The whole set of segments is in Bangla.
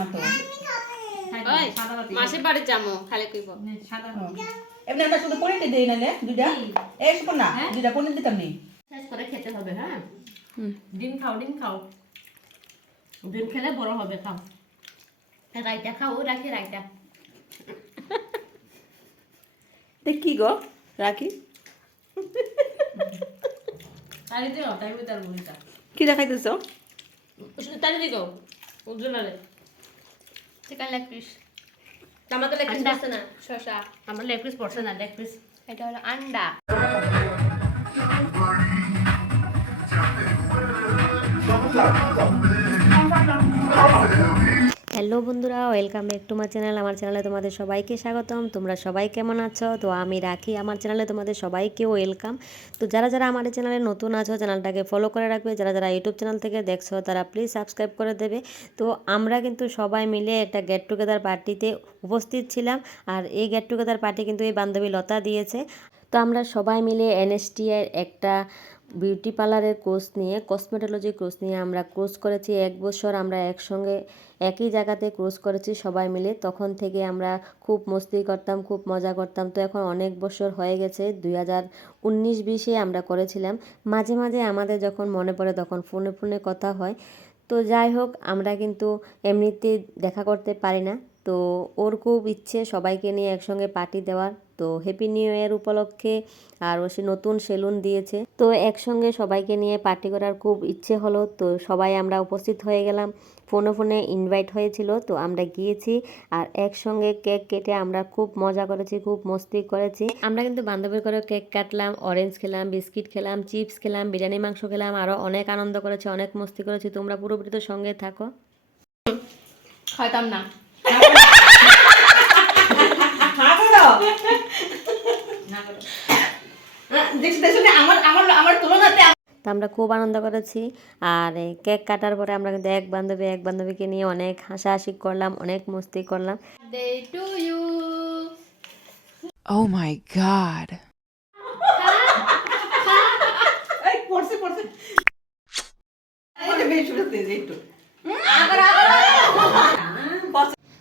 না তো ওই মাসে বাড়ি যামো খালি কইব সাদা এমনি আমরা শুধু পনিরটা দেই নালে দুইটা এই শুন না দুইটা পনির দিতাম নি শেষ করে খেতে হবে হ্যাঁ ডিম খাও ডিম খেলে বড় হবে খাও রাইতা খাও রাখি রাইতা দেখ কি গো রাখি তাই দিও তাই তার বলিটা কি দেখাইতেছ শুধু তাই দিও উজ্জ্বলালে চিকেন লেগ পিস আমার তো লেগ পিস পড়ছে না শসা আমার লেগ পিস পড়ছে না লেগ পিস এটা হলো আন্ডা হ্যালো বন্ধুরা, welcome back to my channel. আমার চ্যানেলে তোমাদের সবাইকে স্বাগতম। তোমরা সবাই কেমন আছো? তো আমি রাখি, আমার চ্যানেলে তোমাদের সবাইকে ওয়েলকাম। তো যারা যারা আমার চ্যানেলে নতুন আছো চ্যানেলটাকে ফলো করে রাখবে, যারা যারা ইউটিউব চ্যানেল থেকে দেখছো তারা প্লিজ সাবস্ক্রাইব করে দেবে। তো আমরা কিন্তু সবাই মিলে একটা গেট টুগেদার পার্টিতে উপস্থিত ছিলাম, আর এই গেট টুগেদার পার্টি কিন্তু এই বান্ধবী লতা দিয়েছে। তো আমরা সবাই মিলে এনএসটিআই একটা বিউটি পার্লারের কোর্স নিয়ে, কসমেটোলজি কোর্স নিয়ে আমরা কোর্স করেছি 1 বছর। আমরা একসঙ্গে একই জায়গাতে কোর্স করেছি সবাই মিলে। তখন থেকে আমরা খুব মস্তি করতাম, খুব মজা করতাম। তো এখন অনেক বছর হয়ে গেছে, 2019-20-এ আমরা করেছিলাম। মাঝে মাঝে আমাদের যখন মনে পড়ে তখন ফোনে ফোনে কথা হয়। তো যাই হোক, আমরা কিন্তু এমনিতে দেখা করতে পারি না। তো ওর খুব ইচ্ছে সবাইকে নিয়ে একসঙ্গে পার্টি দেওয়ার। তো হ্যাপি নিউ ইয়ার উপলক্ষে আর ও সে নতুন সেলুন দিয়েছে, তো একসঙ্গে সবাইকে নিয়ে পার্টি করার খুব ইচ্ছে হলো। তো সবাই আমরা উপস্থিত হয়ে গেলাম, ফোনে ফোনে ইনভাইট হয়েছিল, তো আমরা গিয়েছি আর একসঙ্গে কেক কেটে আমরা খুব মজা করেছি, খুব মস্তি করেছি। আমরা কিন্তু বান্ধবীর করে কেক কাটলাম, অরেঞ্জ খেলাম, বিস্কিট খেলাম, চিপস খেলাম, বিরিয়ানি মাংস খেলাম, আরও অনেক আনন্দ করেছি, অনেক মস্তি করেছি। তোমরা পুরোপুরি তো সঙ্গে থাকো। খাইতাম না তো আমরা খুব আনন্দ করেছি। আর এই কেক কাটার পরে আমরা কিন্তু এক বান্ধবীকে নিয়ে অনেক হাসাহাসি করলাম, অনেক মস্তি করলাম। Day to you. Oh my god. এই পড়ছে এটা বেশ উঠতে যে একটু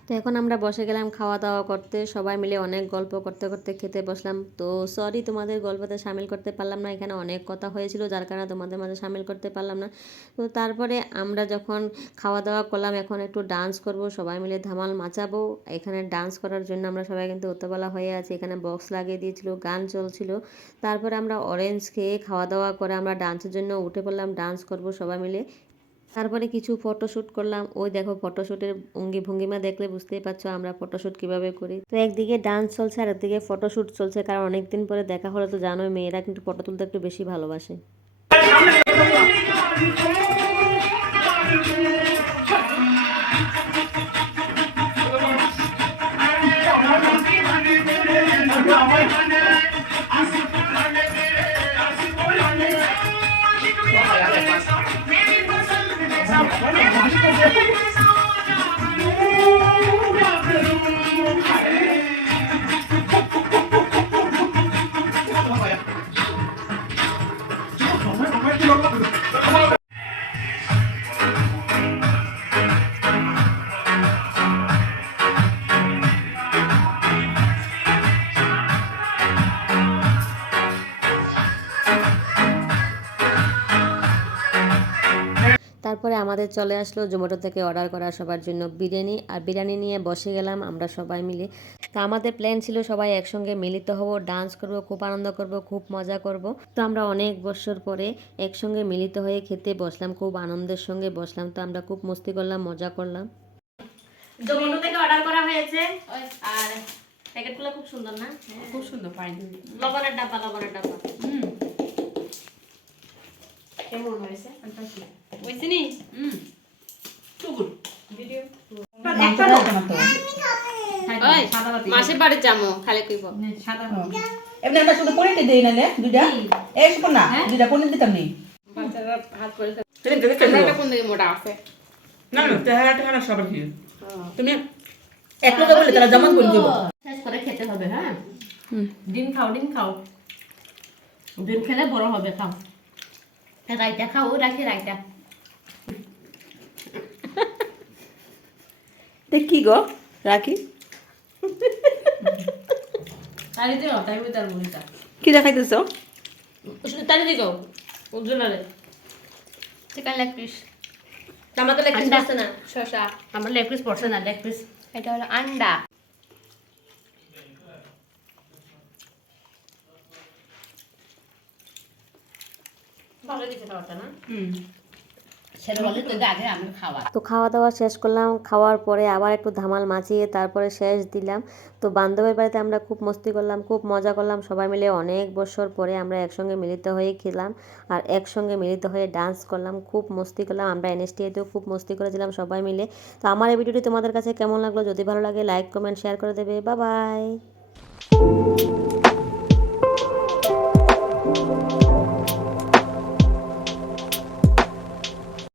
তো এখন আমরা বসে গেলাম খাওয়া দাওয়া করতে, সবাই মিলে অনেক গল্প করতে করতে খেতে বসলাম। তো সরি তোমাদের গল্পতে সামিল করতে পারলাম না, এখানে অনেক কথা হয়েছিল যার কারণে তোমাদের মাঝে সামিল করতে পারলাম না। তো তারপরে আমরা যখন খাওয়া দাওয়া করলাম, এখন একটু ডান্স করব, সবাই মিলে ধামাল মাচাবো। এখানে ডান্স করার জন্য আমরা সবাই কিন্তু উত্তরবেলা হয়ে আছি, এখানে বক্স লাগিয়ে দিয়েছিল, গান চলছিল। তারপরে আমরা অরেঞ্জ খেয়ে খাওয়া দাওয়া করে আমরা ডান্সের জন্য উঠে পড়লাম, ডান্স করব সবাই মিলে। তারপরে কিছু ফটোশ্যুট করলাম। ওই দেখো ফটোশ্যুটের ভঙ্গিমা দেখলে বুঝতেই পারছো আমরা ফটোশ্যুট কিভাবে করি। তো একদিকে ডান্স চলছে আর একদিকে ফটোশ্যুট চলছে, কারণ অনেকদিন পরে দেখা হলে তো জানোই মেয়েরা কিন্তু ফটো তুলতে একটু বেশি ভালোবাসে। তারপরে আমাদের চলে আসলো জোম্যাটো থেকে অর্ডার করা সবার জন্য বিরিয়ানি, আর বিরিয়ানি নিয়ে বসে গেলাম আমরা সবাই মিলে। তো আমাদের প্ল্যান ছিল সবাই একসঙ্গে মিলিত হব, ডান্স করব, খুব আনন্দ করব, খুব মজা করব। তো আমরা অনেক বছর পরে একসঙ্গে মিলিত হয়ে খেতে বসলাম, খুব আনন্দের সঙ্গে বসলাম। তো আমরা খুব মস্তি করলাম, মজা করলাম। জোম্যাটো থেকে অর্ডার করা হয়েছে, আর প্যাকেটগুলো খুব সুন্দর না? খুব সুন্দর পাইনি লবণের ডাব্বা কেমন হয়েছে? হয়েছে নি? ভিডিও একটা দাও না তো ওই মাসে বাড়ি যামো খালি কইব সাদা এমনি আমরা শুধু পনিরটা দেই নালে দুইটা এই শুন না দুইটা পনির দিতাম নি বাচ্চারা হাত করে এটা কোন দিকে মোটা আছে না তেহারা সবার কি তুমি এক লোক বলে তারা জমা করে দেব শেষ করে খেতে হবে হ্যাঁ ডিম খাও ডিম খেলে বড় হবে খাও রাইতা খাও রাখি রাইতা এটা কি গো রাখি? তাই দিও তাই বই তার বইটা কি দেখাইতেছো? শুধু তাই দিও উজ্জ্বলারে চিকেন লেগ পিস আমার তো লেগ পিস পড়ছে না শসা আমার লেগ পিস পড়ছে না লেগ পিস এটা হলো আন্ডা ভালো দিতে পারতা না তো খাওয়া দাওয়া শেষ করলাম, খাওয়ার পরে আবার একটু ধামাল মাছিয়ে তারপরে শেষ দিলাম। তো বান্ধবীর বাড়িতে আমরা খুব মস্তি করলাম, খুব মজা করলাম, সবাই মিলে অনেক বছর পরে আমরা একসঙ্গে মিলিত হয়ে খেলাম আর একসঙ্গে মিলিত হয়ে ডান্স করলাম, খুব মস্তি করলাম। আমরা এনএসটিআইতেও খুব মস্তি করেছিলাম সবাই মিলে। তো আমার এই ভিডিওটি তোমাদের কাছে কেমন লাগলো, যদি ভালো লাগে লাইক কমেন্ট শেয়ার করে দেবে। Bye bye.